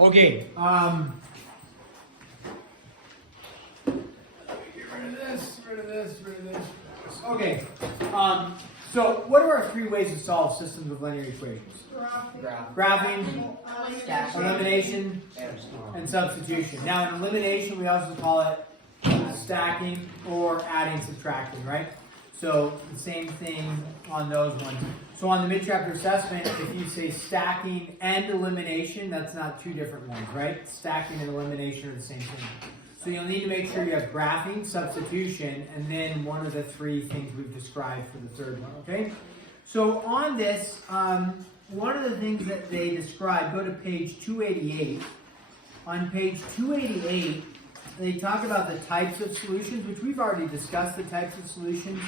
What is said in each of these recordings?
Okay. Get rid of this, rid of this, rid of this. Okay. So what are our three ways to solve systems of linear equations? Graphing, elimination, and substitution. Now in elimination we also call it stacking or adding, subtracting, right? So the same thing on those ones. So on the mid-chapter assessment, if you say stacking and elimination, that's not two different ones, right? Stacking and elimination are the same thing. So you'll need to make sure you have graphing, substitution, and then one of the three things we've described for the third one, okay? So on this, one of the things that they describe, go to page 288. On page 288, they talk about the types of solutions, which we've already discussed the types of solutions.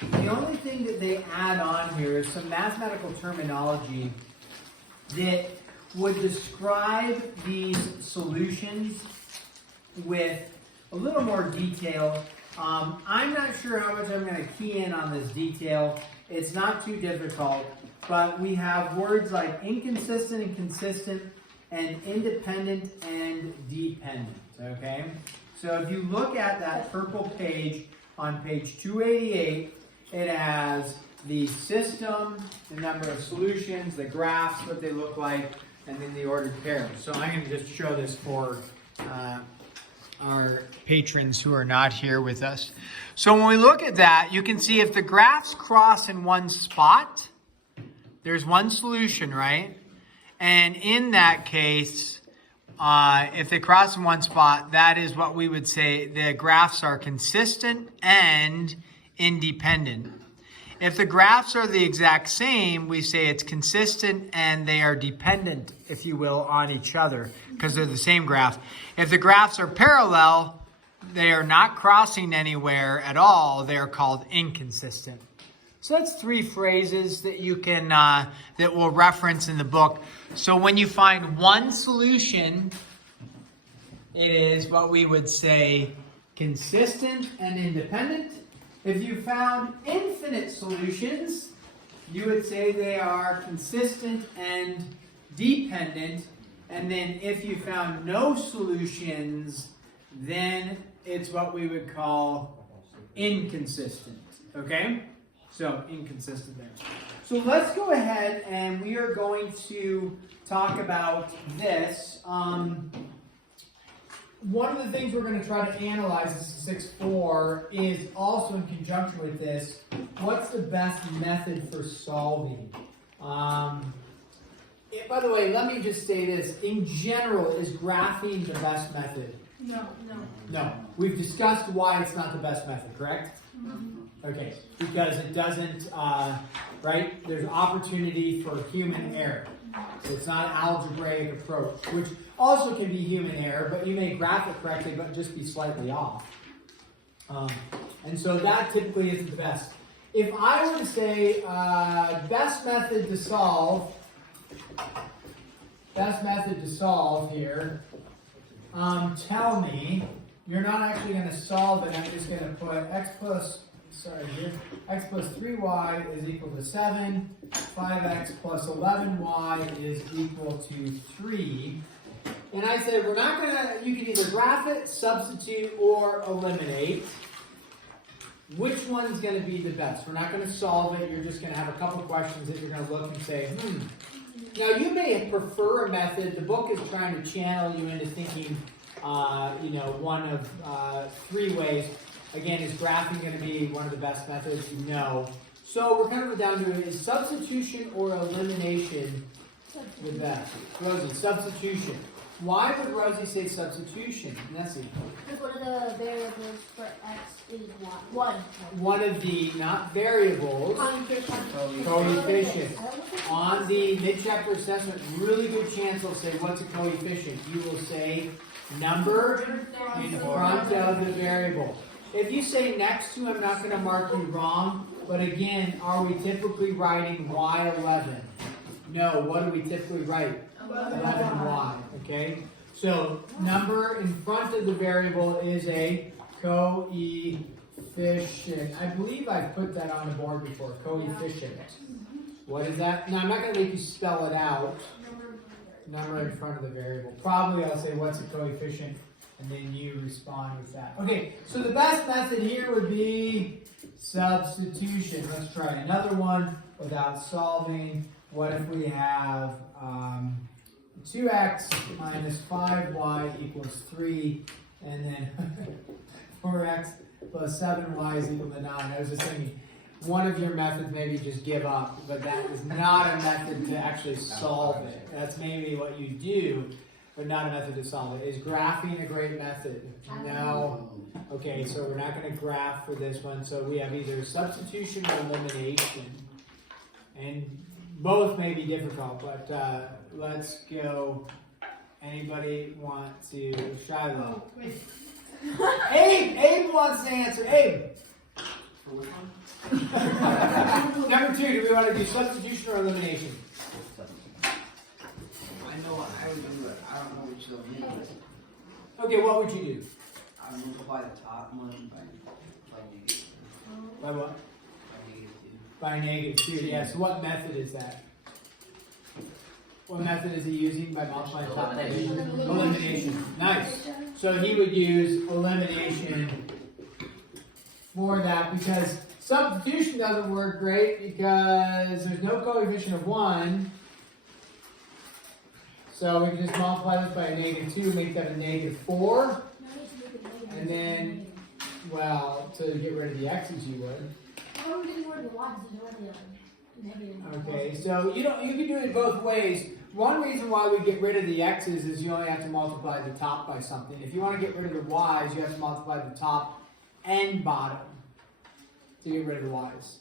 The only thing that they add on here is some mathematical terminology that would describe these solutions with a little more detail. I'm not sure how much I'm going to key in on this detail. It's not too difficult, but we have words like inconsistent and consistent and independent and dependent, okay? So if you look at that purple page on page 288, it has the system, the number of solutions, the graphs, what they look like, and then the ordered pairs. So I'm going to just show this for our patrons who are not here with us. So when we look at that, you can see if the graphs cross in one spot, there's one solution, right? And in that case, if they cross in one spot, that is what we would say the graphs are consistent and independent. If the graphs are the exact same, we say it's consistent and they are dependent, if you will, on each other because they're the same graph. If the graphs are parallel, they are not crossing anywhere at all. They are called inconsistent. So that's three phrases that you can that we'll reference in the book. So when you find one solution, it is what we would say consistent and independent. If you found infinite solutions, you would say they are consistent and dependent. And then if you found no solutions, then it's what we would call inconsistent. Okay? So inconsistent there. So let's go ahead and we are going to talk about this. One of the things we're going to try to analyze, this is 6.4, is also in conjunction with this, what's the best method for solving? By the way, let me just say this. In general, is graphing the best method? No. We've discussed why it's not the best method, correct? Okay, because it doesn't, right? There's opportunity for human error. So it's not an algebraic approach, which also can be human error, but you may graph it correctly, but just be slightly off. And so that typically isn't the best. If I were to say best method to solve here, tell me, you're not actually going to solve it, I'm just going to put x plus 3y is equal to 7, 5x plus 11y is equal to 3. And I said we're not going to, you can either graph it, substitute, or eliminate. Which one's going to be the best? We're not going to solve it, you're just going to have a couple questions that you're going to look and say, Now you may prefer a method, the book is trying to channel you into thinking, one of three ways. Again, is graphing going to be one of the best methods? No. So we're kind of down to is substitution or elimination the best? Rosie, substitution. Why would Rosie say substitution? Nessie? Because one of the variables for x is 1. One of the, not variables, coefficient. On the mid-chapter assessment, really good chance they'll say, what's a coefficient? You will say number in front of the variable. If you say next to, I'm not going to mark you wrong, but again, are we typically writing y11? No, what do we typically write? 11y, okay? So, number in front of the variable is a coefficient. I believe I've put that on the board before, coefficient. What is that? Now, I'm not going to make you spell it out. number in front of the variable. Probably I'll say what's a coefficient, and then you respond with that. Okay, so the best method here would be substitution. Let's try another one without solving. What if we have 2x minus 5y equals 3, and then 4x plus 7y is equal to 9. I was just thinking, one of your methods maybe just give up, but that is not a method to actually solve it. That's maybe what you do, but not a method to solve it. Is graphing a great method? No. Okay, so we're not going to graph for this one. So we have either substitution or elimination. And both may be difficult, but let's go. Anybody want to? Shiloh. Abe wants to answer. Abe. For which one? Number 2, do we want to do substitution or elimination? I know I would do it. I don't know which they'll need. Okay, what would you do? I would multiply the top one by negative. By what? By negative 2. By negative 2, yeah. So what method is that? What method is he using by multiplying the top by negative? Elimination. Nice. So he would use elimination for that because substitution doesn't work great because there's no coefficient of 1. So we can just multiply this by a negative 2, make that a negative 4. And then, well, to get rid of the x's you would. Okay, so you can do it both ways. One reason why we get rid of the x's is you only have to multiply the top by something. If you want to get rid of the y's, you have to multiply the top and bottom to get rid of the y's.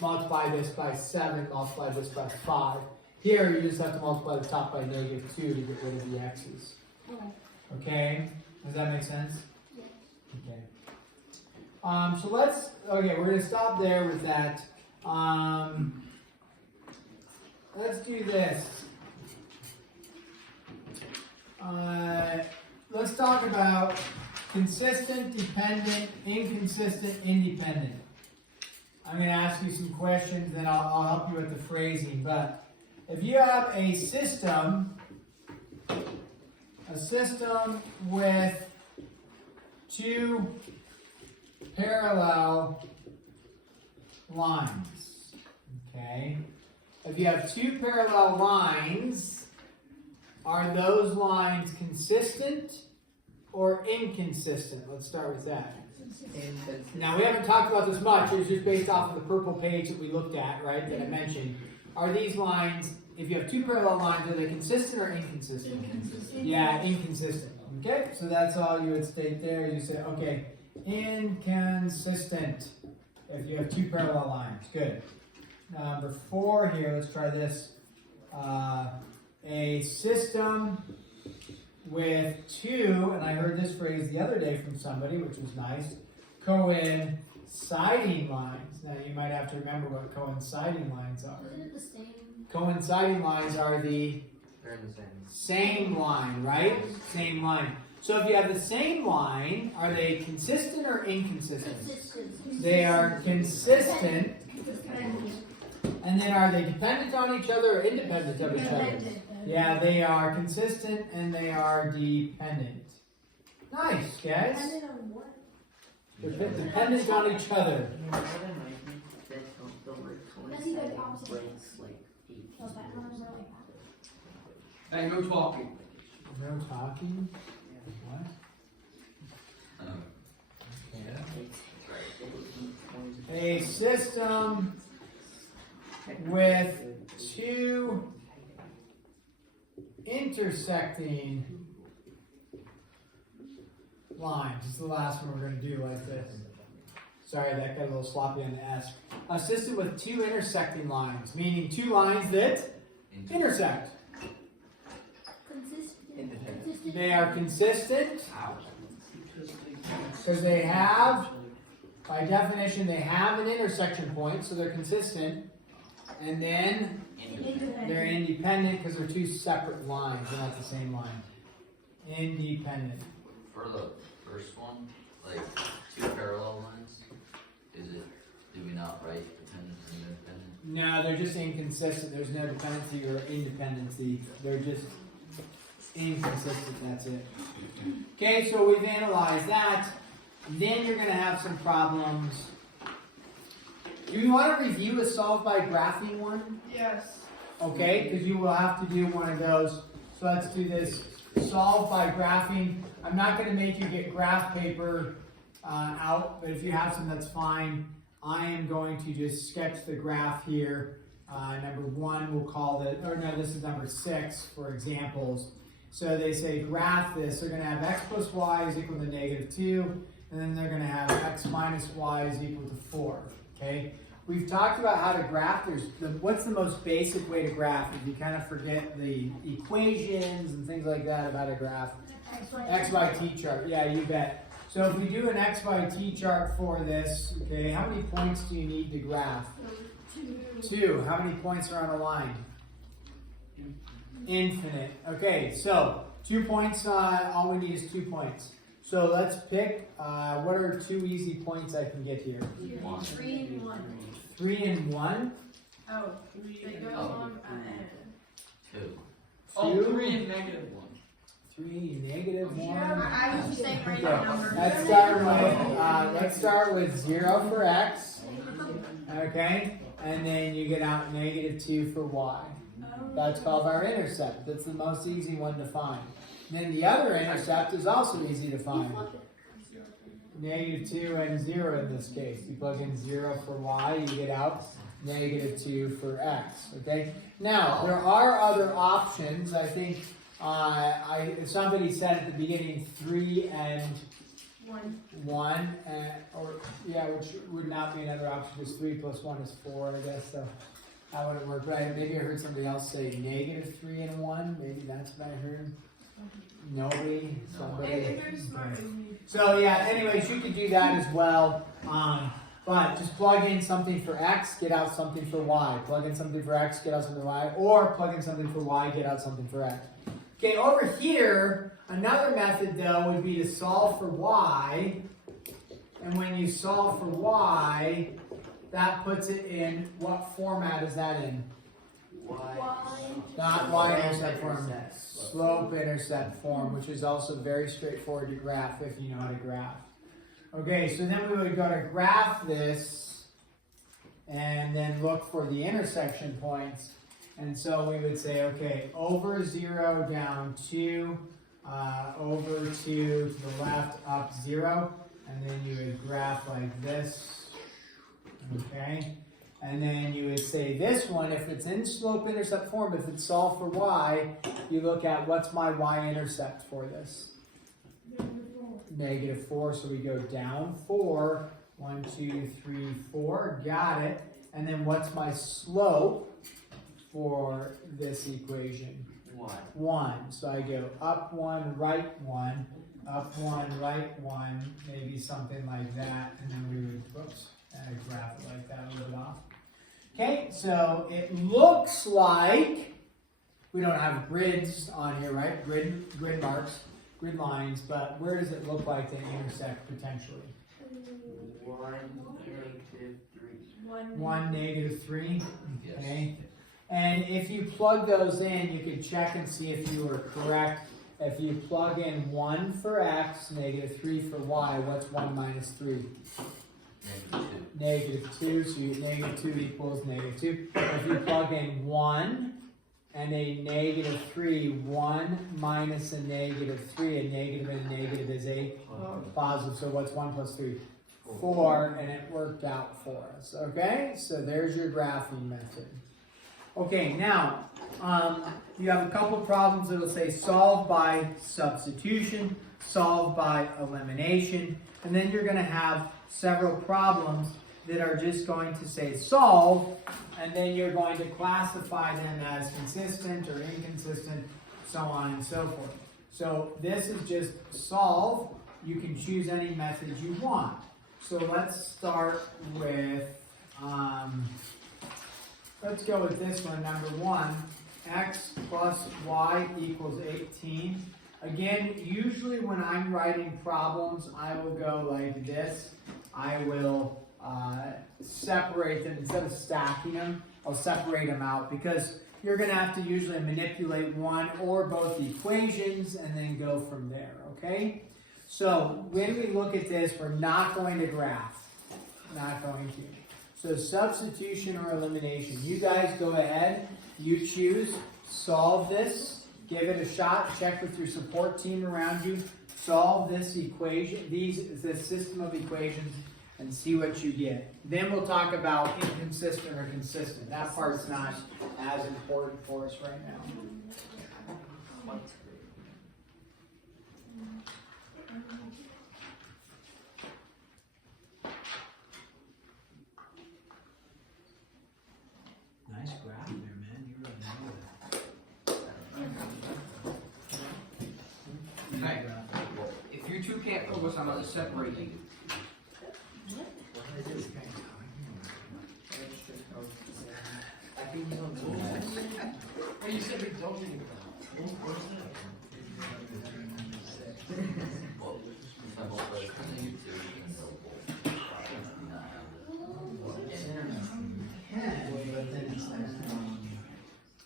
Multiply this by 7, multiply this by 5. Here, you just have to multiply the top by negative 2 to get rid of the x's. Okay? Does that make sense? Yes. Okay. So we're going to stop there with that. Let's do this. Let's talk about consistent, dependent, inconsistent, independent. I'm going to ask you some questions, then I'll help you with the phrasing. But if you have a system with 2 parallel lines, okay? If you have 2 parallel lines, are those lines consistent or inconsistent? Let's start with that. Now, we haven't talked about this much. It's just based off of the purple page that we looked at, right, that I mentioned. Are these lines, if you have 2 parallel lines, are they consistent or inconsistent? Inconsistent. Yeah, inconsistent. Okay, so that's all you would state there. You say, okay, inconsistent if you have 2 parallel lines. Good. Number 4 here, let's try this. A system with 2, and I heard this phrase the other day from somebody, which was nice, coinciding lines. Now, you might have to remember what coinciding lines are. Isn't it the same? Coinciding lines are the They're the same line, right? Same line. So if you have the same line, are they consistent or inconsistent? Consistent. They are consistent. And then are they dependent on each other or independent of each other? Yeah, they are consistent and they are dependent. Nice, guys. Dependent on what? They're dependent on each other. That's either the opposite. Hey, no talking. No talking? What? A system with 2 intersecting lines. This is the last one we're going to do like this. Sorry, that got a little sloppy on the S. A system with 2 intersecting lines, meaning 2 lines that intersect. Consistent. They are consistent because they have, by definition, they have an intersection point, so they're consistent. And then they're independent because they're 2 separate lines. They're not the same line. Independent. For the first one, like 2 parallel lines, do we not write dependent and independent? No, they're just inconsistent. There's no dependency or independency. They're just Inconsistent, that's it. Okay, so we've analyzed that. Then you're going to have some problems. Do you want to review a solve by graphing one? Yes. Okay, because you will have to do one of those. So let's do this. Solve by graphing. I'm not going to make you get graph paper out, but if you have some, that's fine. I am going to just sketch the graph here. Number 1, we'll call it, or no, this is number 6 for examples. So they say graph this. They're going to have x plus y is equal to -2, and then they're going to have x minus y is equal to 4. Okay. We've talked about how to graph. What's the most basic way to graph? If you kind of forget the equations and things like that of how to graph. X, Y, T chart. Yeah, you bet. So if we do an X, Y, T chart for this, okay, how many points do you need to graph? 2. How many points are on a line? Infinite. Okay, so 2 points, all we need is 2 points. So let's pick, what are 2 easy points I can get here? 3 and 1. 3 and 1? Oh, it goes on. 2. Two? 3 and -1. 3, -1. I was the same Okay, random number. let's start with 0 for x, okay, and then you get out -2 for y. That's called our intercept. That's the most easy one to find. Then the other intercept is also easy to find. -2 and 0 in this case. You plug in 0 for y, you get out -2 for x. Okay. Now there are other options. I think somebody said at the beginning 3 and 1, which would not be another option because 3 plus 1 is 4. I guess so. That wouldn't work. But maybe I heard somebody else say -3 and 1. Maybe that's what I heard. Nobody. Somebody. So yeah. Anyways, you could do that as well. But just plug in something for x, get out something for y. Plug in something for x, get out something for y. Or plug in something for y, get out something for x. Okay, over here, another method though would be to solve for y. And when you solve for y, that puts it in, what format is that in? Not y-intercept form, slope-intercept form, which is also very straightforward to graph if you know how to graph. Okay, so then we would go to graph this and then look for the intersection points. And so we would say, okay, over 0, down 2, over 2 to the left, up 0. And then you would graph like this. Okay. And then you would say this one, if it's in slope-intercept form, if it's solved for y, you look at what's my y-intercept for this? -4, so we go down 4. 1, 2, 3, 4. Got it. And then what's my slope for this equation? 1. So I go up 1, right 1, up 1, right 1, maybe something like that. And then we would, graph it like that, a little bit off. Okay, so it looks like we don't have grids on here, right? Grid marks, grid lines, but where does it look like they intersect potentially? 1, -3. 1, -3. Okay. And if you plug those in, you can check and see if you were correct. If you plug in 1 for x, -3 for y, what's 1 minus 3? -2. So you -2 equals -2. If you plug in 1 and a -3, 1 minus a -3, a negative and a negative is a positive. So what's 1 plus 3? 4, and it worked out for us. Okay, so there's your graphing method. Okay, now you have a couple problems that will say solve by substitution, solve by elimination, and then you're going to have several problems that are just going to say solve, and then you're going to classify them as consistent or inconsistent, so on and so forth. So this is just solve. You can choose any method you want. So let's start with, let's go with this one, number 1. X plus y equals 18. Again, usually when I'm writing problems, I will go like this. I will separate them. Instead of stacking them, I'll separate them out because you're going to have to usually manipulate one or both equations and then go from there, okay? So when we look at this, we're not going to graph. Not going to. So substitution or elimination. You guys go ahead, you choose, solve this, give it a shot, check with your support team around you, solve this equation, this system of equations, and see what you get. Then we'll talk about inconsistent or consistent. That part's not as important for us right now. Nice graph there, man. You really know Okay. If you two can't focus, I'm gonna separate you. Well, you said we don't need to. Well, if I multiply the 2 and double,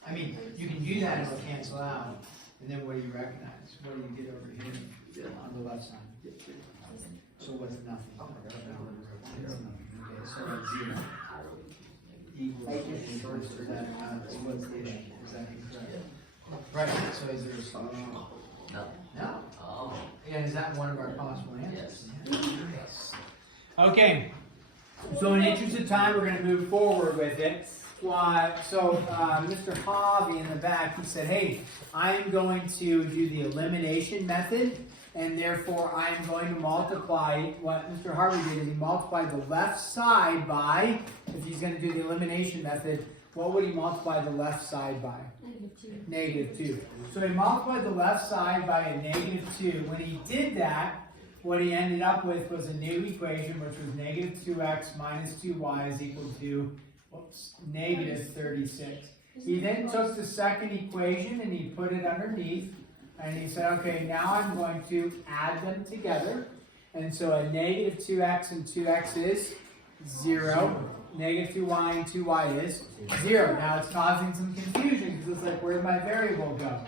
I mean, you can do that and it'll cancel out. And then what do you recognize? What do you get over here on the left side? So what's nothing? Okay, so that's 0. Equals is that what's the issue? Is that incorrect? Right, so is there a solution? No. No. Oh. And is that one of our possible answers? Yes. Okay. So in the interest of time, we're going to move forward with it. So Mr. Hobby in the back, he said, hey, I'm going to do the elimination method, and therefore I am going to multiply, what Mr. Harvey did is he multiplied the left side by, if he's going to do the elimination method, what would he multiply the left side by? Negative 2. So he multiplied the left side by a negative 2. When he did that, what he ended up with was a new equation, which was negative 2x minus 2y is equal to negative 36. He then took the second equation and he put it underneath, and he said, okay, now I'm going to add them together. And so a negative 2x and 2x is 0. Negative 2y and 2y is 0. Now it's causing some confusion because it's like, where'd my variable go?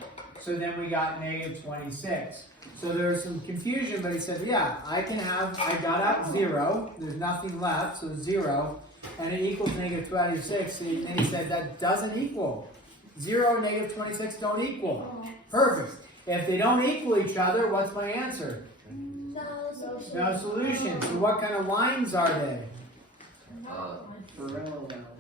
So then we got negative 26. So there's some confusion, but he said, yeah, I got out 0. There's nothing left, so 0. And it equals negative 26. And he said, that doesn't equal. 0 and negative 26 don't equal. Perfect. If they don't equal each other, what's my answer? No solution. No solution. So what kind of lines are they?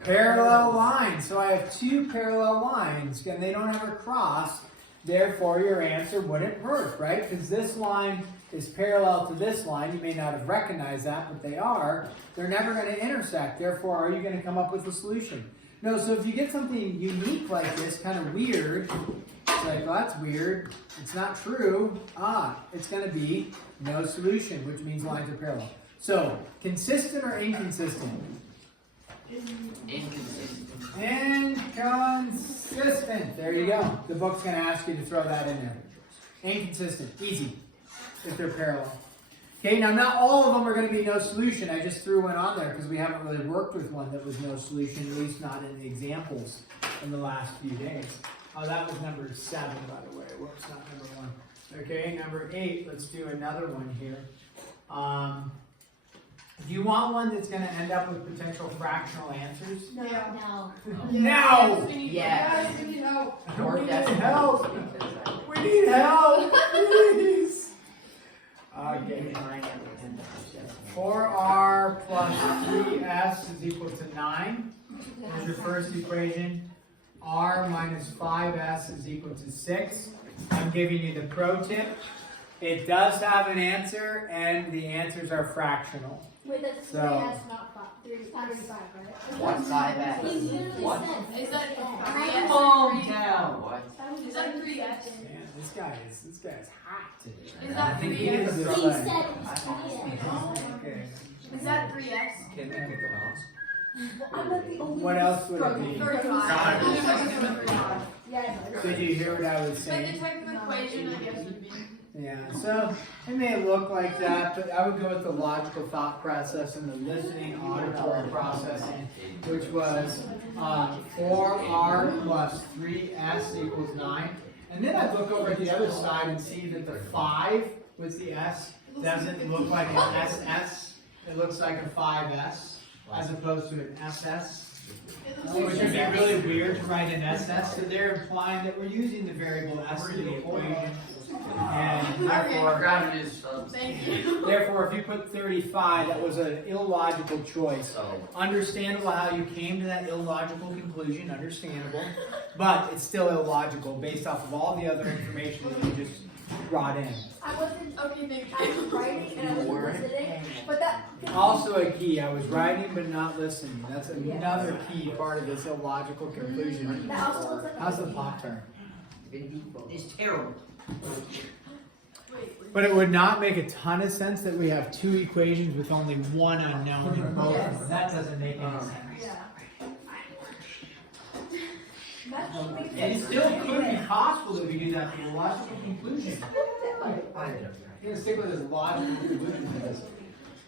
Parallel lines. So I have two parallel lines, and they don't ever cross. Therefore, your answer wouldn't work, right? Because this line is parallel to this line. You may not have recognized that, but they are. They're never going to intersect. Therefore, are you going to come up with a solution? No, so if you get something unique like this, kind of weird, it's like, well, that's weird. It's not true. It's going to be no solution, which means lines are parallel. So, consistent or inconsistent? Inconsistent. Inconsistent. There you go. The book's going to ask you to throw that in there. Inconsistent. Easy. If they're parallel. Okay, now not all of them are going to be no solution. I just threw one on there because we haven't really worked with one that was no solution, at least not in the examples in the last few days. Oh, that was number 7, by the way. Whoops, not number 1. Okay, number 8. Let's do another one here. Do you want one that's going to end up with potential fractional answers? No. No! Yes. We need help. We need help! We need help! Please! Okay. 4r plus 3s is equal to 9. Here's your first equation. R minus 5s is equal to 6. I'm giving you the pro tip. It does have an answer, and the answers are fractional. Wait, that's 3s, not 5. 35, right? What's 5s? He literally What? said. Is that Calm down. What? Is that 3s? Man, this guy is hot today. Is that I think he 3s? is He this said way. it was 3s. Okay. Is that 3s? Can they kick them out? I'm not the only What else would it be? 35. Yeah. Did you hear what I was But the saying? type of equation, I guess, would be. Yeah, so it may look like that, but I would go with the logical thought process and the listening auditory processing, which was 4r plus 3s equals 9. And then I'd look over at the other side and see that the 5 with the s doesn't look like an SS. It looks like a 5s as opposed to an SS. Which would be really weird to write an SS, so they're implying that we're using the variable s in the equation. And therefore, Gravity is Thank you. therefore, if you put 35, that was an illogical choice. so. Understandable how you came to that illogical conclusion, understandable, but it's still illogical based off of all the other information that you just brought in. I wasn't, okay, maybe I was writing and I wasn't listening, but that. Also a key, I was writing but not listening. That's another key part of this illogical conclusion. That also looks like. How's the pop turn? It's terrible. But it would not make a ton of sense that we have two equations with only one unknown in both of them. That doesn't make any sense. Yeah. That doesn't make And it sense. still could be possible that we do that for a logical conclusion. You're gonna stick with this logical conclusion for this.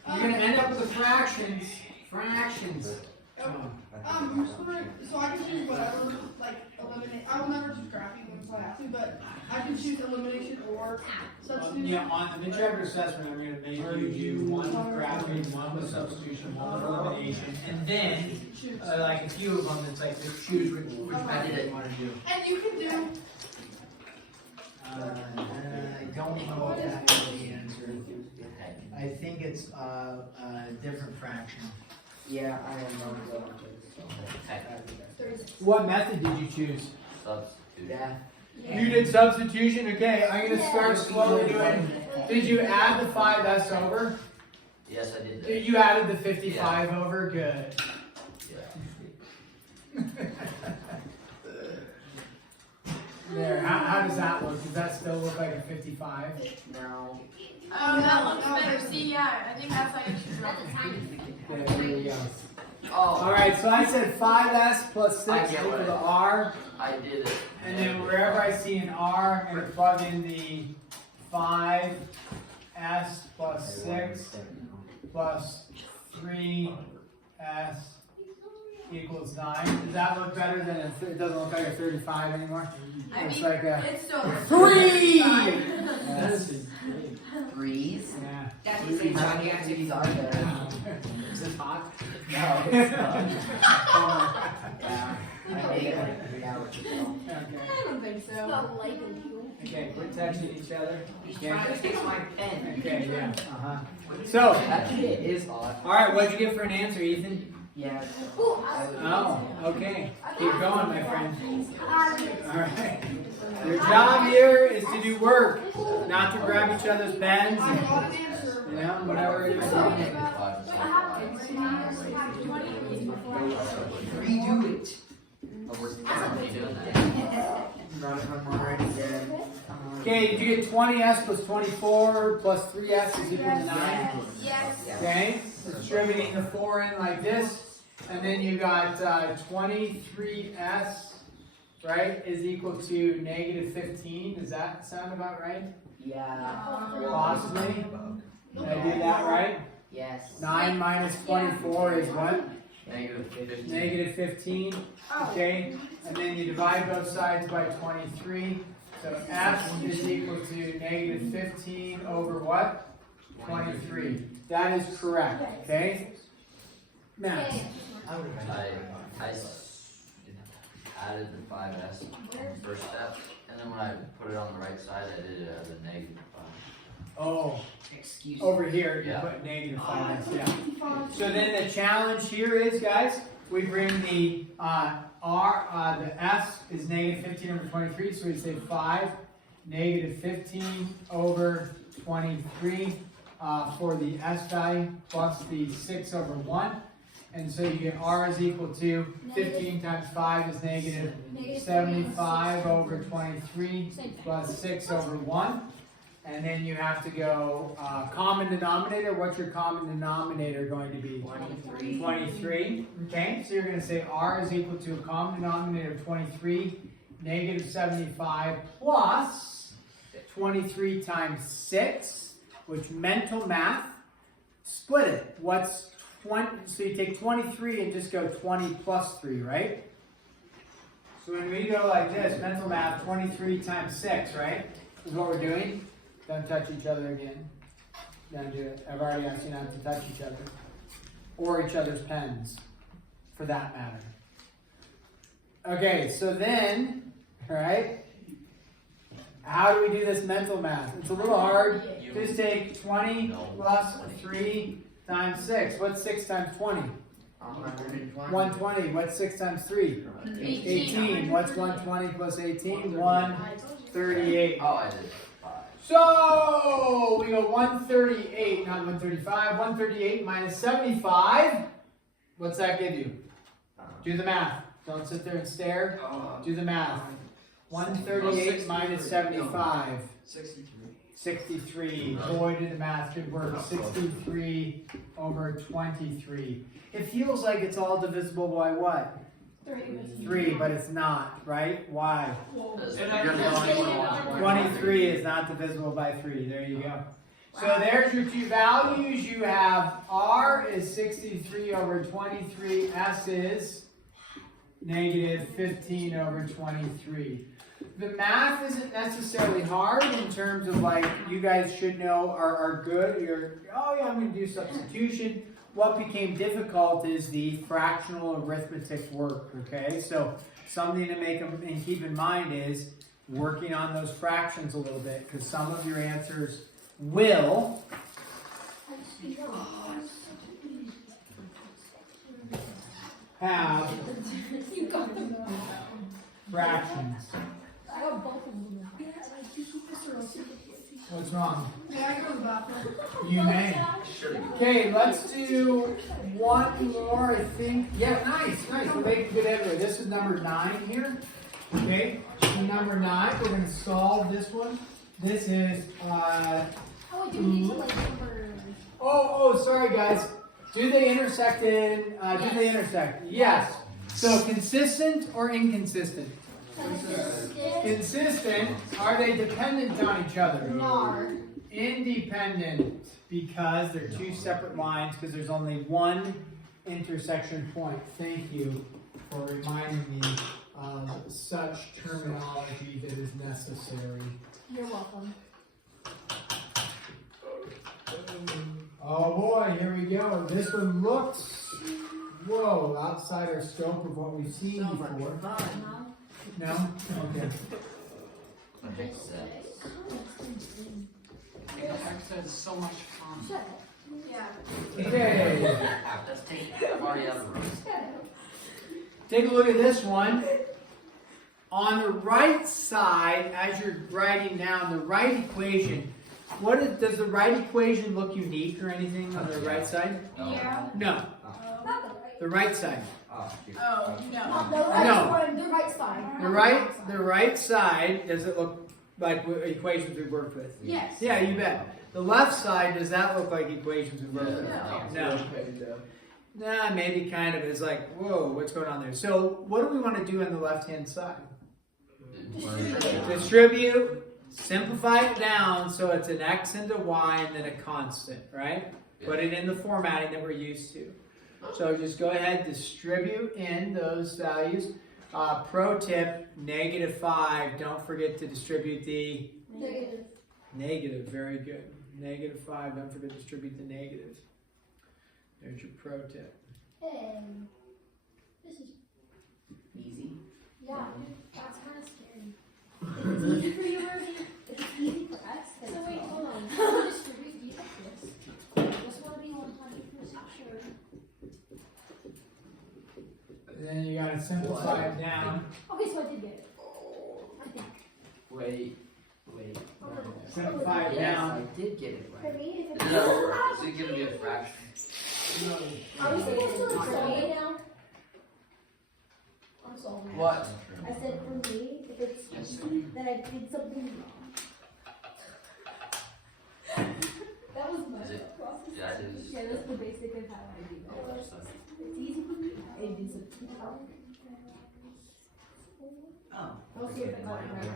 You're gonna end up with the fractions. Fractions. So I can choose whatever, like eliminate. I will never choose graphing until I have to, but I can choose elimination or substitution. Yeah, on the mid-chapter assessment, I'm gonna make you do one with graphing, one with substitution, one with elimination, and then, like a few of them, it's like just choose which method you wanna do. And you can do. I don't know if that is the answer. I think it's a different fraction. Yeah, I remember that. What method did you choose? Substitute. Yeah. You did substitution? Okay, I'm gonna start slowly doing. Did you add the 5s over? Yes, I did that. You added the 55 over? Good. Yeah. There, how does that look? Does that still look like a 55? No. Oh, that looks better. See, yeah, I think that's how you choose it. There we go. Oh. Alright, so I said 5s plus 6 I get equal what to r. I did it. And then wherever I see an r, I'm going to plug in the 5s plus 6 plus 3s equals 9. Does that look better than it doesn't look like a 35 anymore? I It's mean, like a it's still. 3! That's threes. Yeah. That's the same how many activities are there? Is this hot? No, it's not. Yeah. I hate it when I figure out what you know. Okay. I don't think so. Not like them. Okay, quit touching each other. He's trying to fix my pen. Okay, yeah. Uh-huh. So, That shit is hot. alright, what'd you get for an answer, Ethan? Yeah. Oh, okay. Keep going, my friend. Alright. Your job here is to do work, not to grab each other's pens I and, got an answer. you know, whatever it is. Redo it. Are you doing that? Not if I'm already dead. Okay, did you get 20s plus 24 plus 3s is equal to 9? Yes. Okay, distributing the 4 in like this, and then you got 23s, right, is equal to negative 15. Does that sound about right? Yeah. Possibly. Did I do that right? Yes. 9 minus 24 is what? Negative 15. Negative 15. Okay, and then you divide both sides by 23. So f is equal to negative 15 over what? 23. That is correct. Okay? Math. I added the 5s on the first step, and then when I put it on the right side, I did it as a negative 5. Oh, Excuse me. over here you Yeah. put negative 5s. Yeah. So then the challenge here is, guys, we bring the the s is negative 15 over 23, so we say 5 negative 15 over 23 for the s value plus the 6 over 1. And so you get r is equal to 15 times 5 is negative 75 over 23 plus 6 over 1. And then you have to go common denominator. What's your common denominator going to be? 23. 23. Okay, so you're going to say r is equal to a common denominator of 23, negative 75 plus 23 times 6, which mental math, split it. What's 20? So you take 23 and just go 20 plus 3, right? So when we go like this, mental math, 23 times 6, right? Is what we're doing. Don't touch each other again. Don't do it. I've already asked you not to touch each other. Or each other's pens, for that matter. Okay, so then, right? How do we do this mental math? It's a little hard. Just take 20 plus 3 times 6. What's 6 times 20? 120. What's 6 times 3? 18. What's 120 plus 18? 138. Oh, I did. So we go 138, not 135. 138 minus 75. What's that give you? Do the math. Don't sit there and stare. Do the math. 138 minus 75. 63. Boy, did the math good work. 63 over 23. It feels like it's all divisible by what? 3, but it's not, right? Why? 23 is not divisible by 3. There you go. So there's your two values. You have R is 63 over 23. S is negative 15 over 23. The math isn't necessarily hard in terms of like, you guys should know are good. Oh yeah, I'm going to do substitution. What became difficult is the fractional arithmetic work, okay? So something to make them and keep in mind is working on those fractions a little bit, because some of your answers will have fractions. What's wrong? You may. Okay, let's do one more, I think. Yeah, nice. We're making good headway. This is number 9 here. Okay, so number 9, we're going to solve this one. This is, sorry guys. Do they intersect in, do they intersect? Yes. So consistent or inconsistent? Consistent. Are they dependent on each other? No. Independent, because they're two separate lines, because there's only one intersection point. Thank you for reminding me of such terminology that is necessary. You're welcome. Oh boy, here we go. This one looks, whoa, outside our scope of what we've seen before. No? Okay. Exercise is so much fun. Shut up. Yeah. Okay. I've already had the room. Take a look at this one. On the right side, as you're writing down the right equation, does the right equation look unique or anything on the right side? Yeah. No. The right side. Oh, no. The right side. The right side, does it look like equations we've worked with? Yes. Yeah, you bet. The left side, does that look like equations we've worked with? No. Nah, maybe kind of. It's like, whoa, what's going on there? So what do we want to do on the left-hand side? Distribute, simplify it down so it's an x and a y and then a constant, right? Put it in the formatting that we're used to. So just go ahead, distribute in those values. Pro tip, -5. Don't forget to distribute the negative. Very good. -5. Don't forget to distribute the negative. There's your pro tip. Hey. This is Easy. yeah. That's kind of scary. If it's easy for you, Rosie, if it's easy for us, then so wait, hold on. How do you distribute the x's? Just want to be 100% sure. And then you gotta simplify it down. Okay, so I did get it. I think. Wait. Simplify it Yes, down. I did get it For right. me, if it's Is it gonna be a fraction? are we supposed to like solve it now? I'm solving it. What? I said for me, if it's easy, then I did something wrong. That was my Is it- process. yeah, it is. Yeah, that's the basic of how I do that. It's easy for me, I do something wrong. Oh. I'll see if I got it right.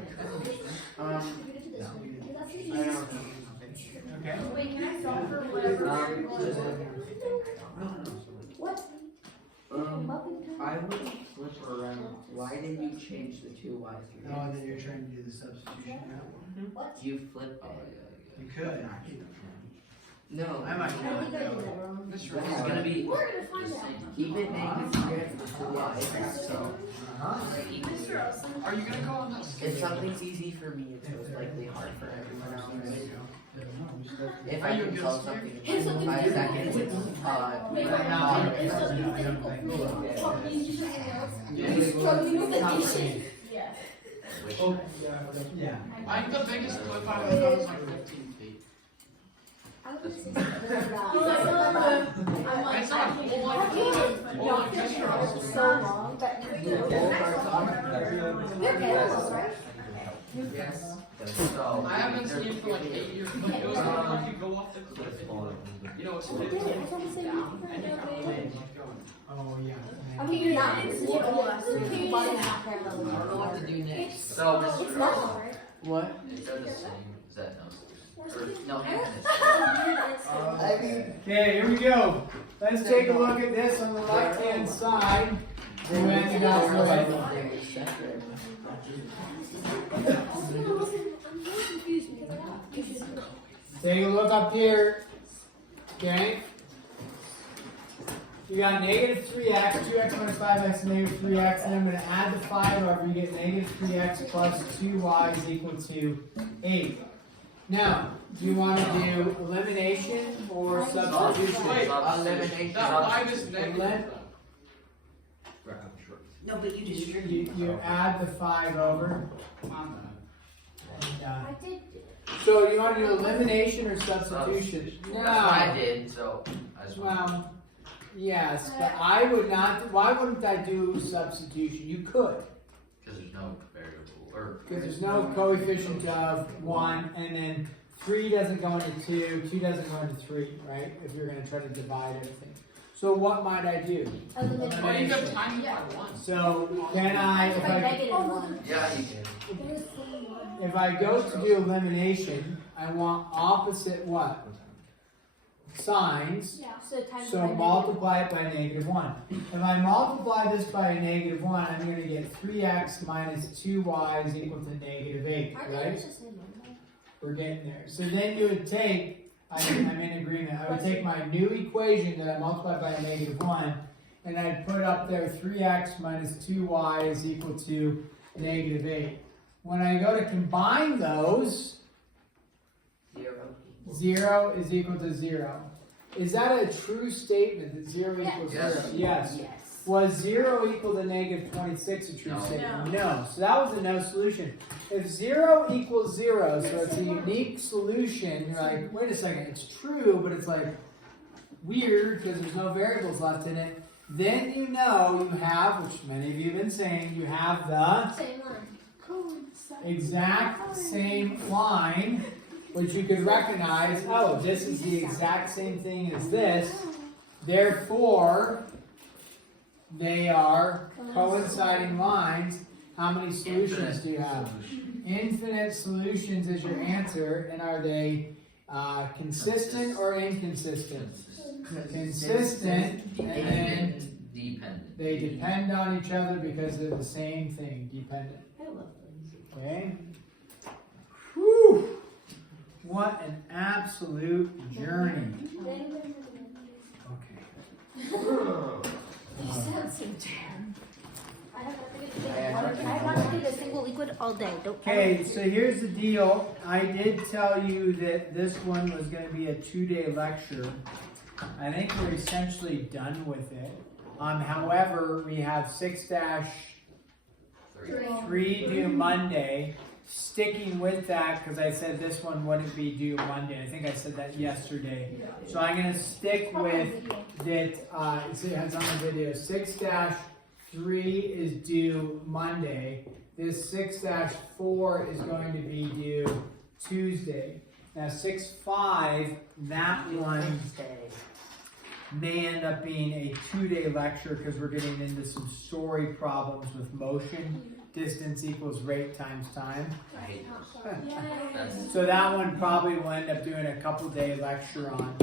Um, Distribute it to this one. What? I would flip around. Why did you change the 2 Y's? Oh, then you're trying to do the substitution now? What? You flipped Oh, it. yeah, You could. No, I might I not think I did know. that wrong. it's gonna be We're gonna find the out. same. Keep it -3 x with 2 Y's. So Mr. Olson. Are you gonna go on this? if something's easy for me, it's most likely hard for everyone else. If I can solve something in 5 seconds, it's Struggling with addition. Yeah. Oh, yeah. I think the biggest clip I've ever done is like 15 feet. I was gonna say I'm like, It's I not can't. full like Mr. Olson. so long that we're animals, right? yes. So, I haven't seen it for like 8 years, but it was like you go off the cliff and you know it's 15 feet down and you kind of land. Oh, yeah. I mean, you're not. This is your body background. What to do next? so It's Mr. not, Olson, right? What? is that the same? Is that no? Or, no, I mean, Okay, here we go. Let's take a look at this on the left-hand side. And then you guys go ahead. Take a look up here. Okay? You got negative 3x, 2x minus 5x, negative 3x, and I'm going to add the 5 over. You get negative 3x plus 2y is equal to 8. Now, do you want to do elimination or substitution? Wait, elimination. that 5 is negative. No, but you just You add the 5 over. And, I did. so you want to do elimination or substitution? That's what I did, so I just want Well, yes, but I would not. Why wouldn't I do substitution? You could, because there's no variable, or because there's no coefficient of 1, and then 3 doesn't go into 2, 2 doesn't go into 3, right? If you're going to try to divide everything. So what might I do? Eliminate. Why do you have time by 1? So can I, It's like negative one. yeah, you can. if I go to do elimination, I want opposite what? Signs. Yeah. So times So by multiply it by negative 1. If I multiply this by a negative 1, I'm going to get 3x minus 2y is equal to negative 8, Aren't they right? just the same number? We're getting there. So then you would take, I'm in agreement, I would take my new equation that I multiplied by a negative 1, and I'd put up there 3x minus 2y is equal to negative 8. When I go to combine those, 0 is equal to 0. Is that a true statement that 0 equals 0? Yes. Yes. Yes. Was 0 equal to negative 26 a true No. statement? No. So that was a no solution. If 0 equals 0, so it's a unique solution, you're like, wait a second, it's true, but it's like weird because there's no variables left in it. Then you know you have, which many of you have been saying, you have the Same line. exact same line, which you could recognize, oh, this is the exact same thing as this. Therefore, they are coinciding lines. How many solutions do you have? Infinite solutions is your answer. And are they consistent or inconsistent? Consistent, and then Dependent. they depend on each other because they're the same thing, dependent. I love those. Okay? Whew! What an absolute journey. Okay. You sound so damn. I have not to do a single liquid all day. Don't. Okay, so here's the deal. I did tell you that this one was going to be a 2-day lecture. I think we're essentially done with it. However, we have 6-3 due Monday. Sticking with that because I said this one wouldn't be due Monday. I think I said that yesterday. So I'm going to stick with that. It has on the video. 6-3 is due Monday. This 6-4 is going to be due Tuesday. Now 6-5, that one may end up being a 2-day lecture because we're getting into some story problems with motion. Distance equals rate times time. I hate those. That's So that one probably will end up doing a couple-day lecture on.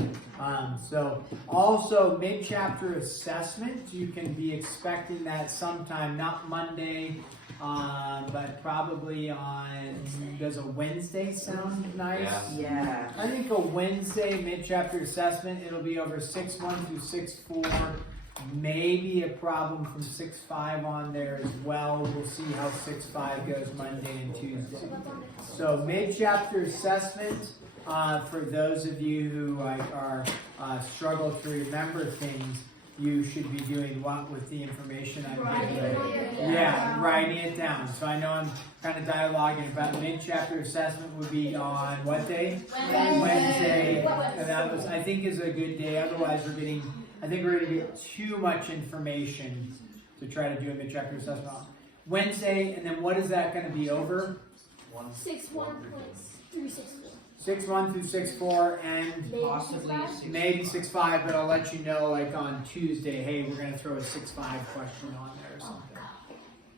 So also mid-chapter assessment, you can be expecting that sometime, not Monday, but probably on, does a Wednesday sound nice? Yeah. I think a Wednesday mid-chapter assessment, it'll be over 6-1 through 6-4. Maybe a problem from 6-5 on there as well. We'll see how 6-5 goes Monday and Tuesday. So mid-chapter assessment, for those of you who are struggle to remember things, you should be doing what with the information I'm giving you? Yeah, writing it down. So I know I'm kind of dialoguing about mid-chapter assessment would be on what day? Wednesday. And that was, I think, is a good day. Otherwise, I think we're going to get too much information to try to do a mid-chapter assessment on Wednesday. And then what is that going to be over? 6-1 through 6-4. 6-1 through 6-4, and Possibly 6. maybe 6-5, but I'll let you know like on Tuesday, hey, we're going to throw a 6-5 question on there or something.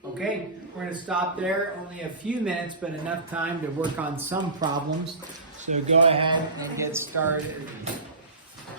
Okay, we're going to stop there. Only a few minutes, but enough time to work on some problems. So go ahead and get started.